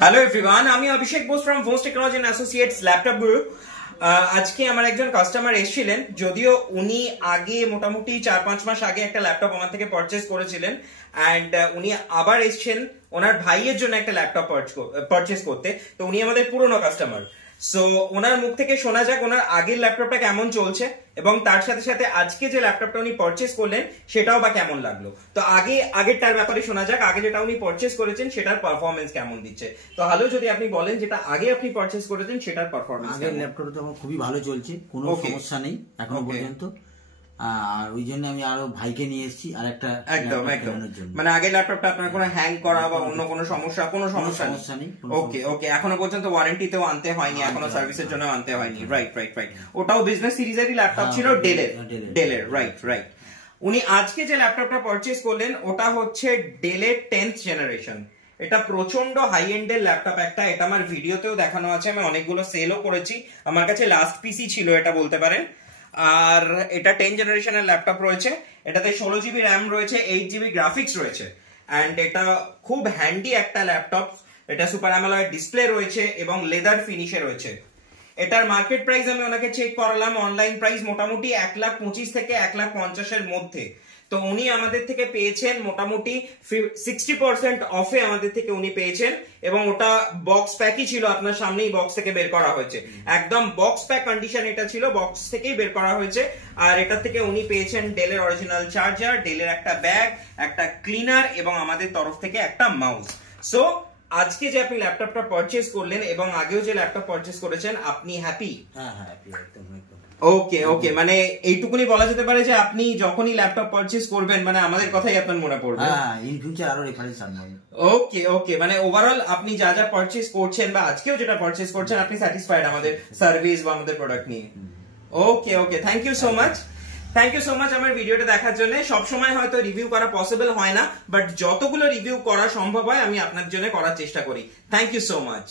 Hello everyone, আমি Abhishek Bose from Bose technology and associates laptop Guru. আজকে আমার একজন কাস্টমার এসেছিলেন, যদিও উনি আগে মোটামুটি 4-5 মাস আগে একটা ল্যাপটপ আমার থেকে পারচেজ করেছিলেন এন্ড উনি আবার এসেছেন ওনার ভাইয়ের জন্য একটা ল্যাপটপ পারচেজ করতে। তো উনি আমাদের পুরনো কাস্টমার। সো ওনার মুখ থেকে শোনা যাক ওনার আগের ল্যাপটপটা কেমন চলছে এবং তার সাথে সাথে আজকে যে ল্যাপটপটা উনি পারচেজ করলেন সেটাও বা কেমন লাগলো। তো আগেরটার ব্যাপারে শোনা যাক, আগে যেটা উনি পারচেজ করেছেন সেটার পারফরমেন্স কেমন দিচ্ছে। তো হ্যালো, যদি আপনি বলেন যেটা আগে আপনি পারচেজ করেছেন সেটার পারফরমেন্স। আগের ল্যাপটপটা তো খুবই ভালো চলছে, কোনো সমস্যা নেই এখনো পর্যন্ত। আর ওই জন্য আমি আরো ভাইকে নিয়ে এসেছি আর একটা একদম মানে আগের ল্যাপটপটা আপনার কোনো হ্যাং করা বা অন্য কোনো সমস্যা নেই। ওকে এখনো পর্যন্ত ওয়ারেন্টিতেও আনতে হয়নি, এখনো সার্ভিসের জন্য আনতে হয়নি। রাইট। ওটাও বিজনেস সিরিজেরই ল্যাপটপ ছিল, ডেলের। রাইট। উনি আজকে যে ল্যাপটপটা পারচেজ করলেন ওটা হচ্ছে ডেলের 10th জেনারেশন। এটা প্রচন্ড হাই এন্ডের ল্যাপটপ একটা। এটা আমার ভিডিওতেও দেখানো আছে, আমি অনেকগুলো সেলও করেছি। আমার কাছে লাস্ট পিসি ছিল এটা বলতে পারেন। আর এটা 10 জেনারেশনের ল্যাপটপ রয়েছে। এটাতে 16 জিবি র্যাম রয়েছে, 8 জিবি গ্রাফিক্স রয়েছে এন্ড এটা খুব হ্যান্ডি একটা ল্যাপটপ। এটা সুপার অ্যামোলেড ডিসপ্লে রয়েছে এবং লেদার ফিনিশে রয়েছে। এটার মার্কেট প্রাইস আমি ওনাকে চেক করালাম, অনলাইন প্রাইস মোটামুটি 1,25,000 থেকে 1,50,000 এর মধ্যে। তো উনি আমাদের থেকে পেয়েছেন মোটামুটি 60% অফে আমাদের থেকে উনি পেয়েছেন এবং ওটা বক্স প্যাকই ছিল, আপনার সামনেই বক্স থেকে বের করা হয়েছে। একদম বক্স প্যাক কন্ডিশন এটা ছিল, বক্স থেকেই বের করা হয়েছে। আর এটা থেকে উনি পেয়েছেন ডেলের অরিজিনাল চার্জার, ডেলের একটা ব্যাগ, একটা ক্লিনার এবং আমাদের তরফ থেকে একটা মাউস। সো আজকে যে আপনি ল্যাপটপটা পারচেজ করলেন এবং আগেও যে ল্যাপটপ পারচেজ করেছেন, আপনি হ্যাপি? হ্যাঁ হ্যাপি একদম। ওকে মানে এইটুকুনি বলা যেতে পারে যে আপনি যখনই ল্যাপটপ পারচেজ করবেন মানে আমাদের কথাই আপনার মনে পড়বে। হ্যাঁ, ইন ফিউচার আরো রেফারেন্স আনবো। ওকে মানে ওভারঅল আপনি যা যা পারচেজ করছেন বা আজকেও যেটা পারচেজ করছেন আপনি স্যাটিসফাইড আমাদের সার্ভিস বা আমাদের প্রোডাক্ট নিয়ে? Okay thank you so much আমার ভিডিওটা দেখার জন্য। সবসময় হয়তো রিভিউ করা পসিবল হয় না, বাট যতগুলো রিভিউ করা সম্ভব হয় আমি আপনার জন্য করার চেষ্টা করি। Thank you so much.